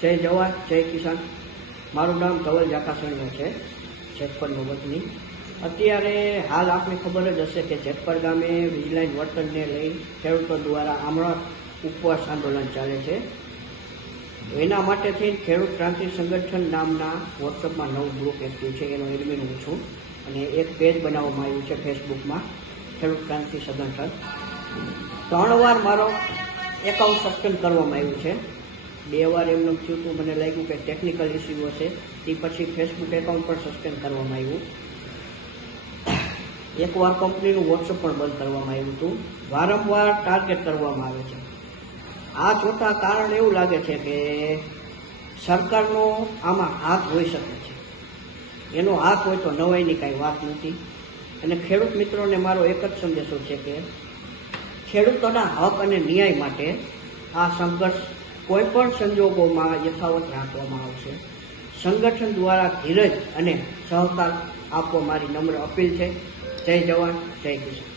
જય જવાન જય કિસાન। મારું નામ ધવલ જાકાસણીયા છે, જેતપરનો વતની। અત્યારે હાલ આપને ખબર જ હશે કે જેતપર ગામે વીજલાઇન વર્તનને લઈ ખેડૂતો દ્વારા આમરણ ઉપવાસ આંદોલન ચાલે છે। એના માટે થઈ ખેડૂત ક્રાંતિ સંગઠન નામના વોટ્સઅપમાં નવું ગ્રુપ એક્ટિવ છે, એનો એડમિન હું છું અને એક પેજ બનાવવામાં આવ્યું છે ફેસબુકમાં ખેડૂત ક્રાંતિ સંગઠન। 3 વાર મારો એકાઉન્ટ સસ્પેન્ડ કરવામાં આવ્યું છે। 2 વાર એમનું થયું હતું, મને લાગ્યું કે ટેકનિકલ ઇસ્યુ હશે, તે પછી ફેસબુક એકાઉન્ટ પણ સસ્પેન્ડ કરવામાં આવ્યું। એકવાર કંપનીનું વોટ્સઅપ પણ બંધ કરવામાં આવ્યું હતું। વારંવાર ટાર્ગેટ કરવામાં આવે છે। આ જોતા કારણ એવું લાગે છે કે સરકારનો આમાં હાથ હોઈ શકે છે। એનો હાથ હોય તો નવાઈની કાંઈ વાત નથી। અને ખેડૂત મિત્રોને મારો એક જ સંદેશો છે કે ખેડૂતોના હક અને ન્યાય માટે આ સંઘર્ષ કોઈ પણ સંજોગોમાં યથાવત રાખવામાં આવશે। સંગઠન દ્વારા ધીરજ અને સહકાર આપવા મારી નમ્ર અપીલ છે। જય જવાન જય કિસાન।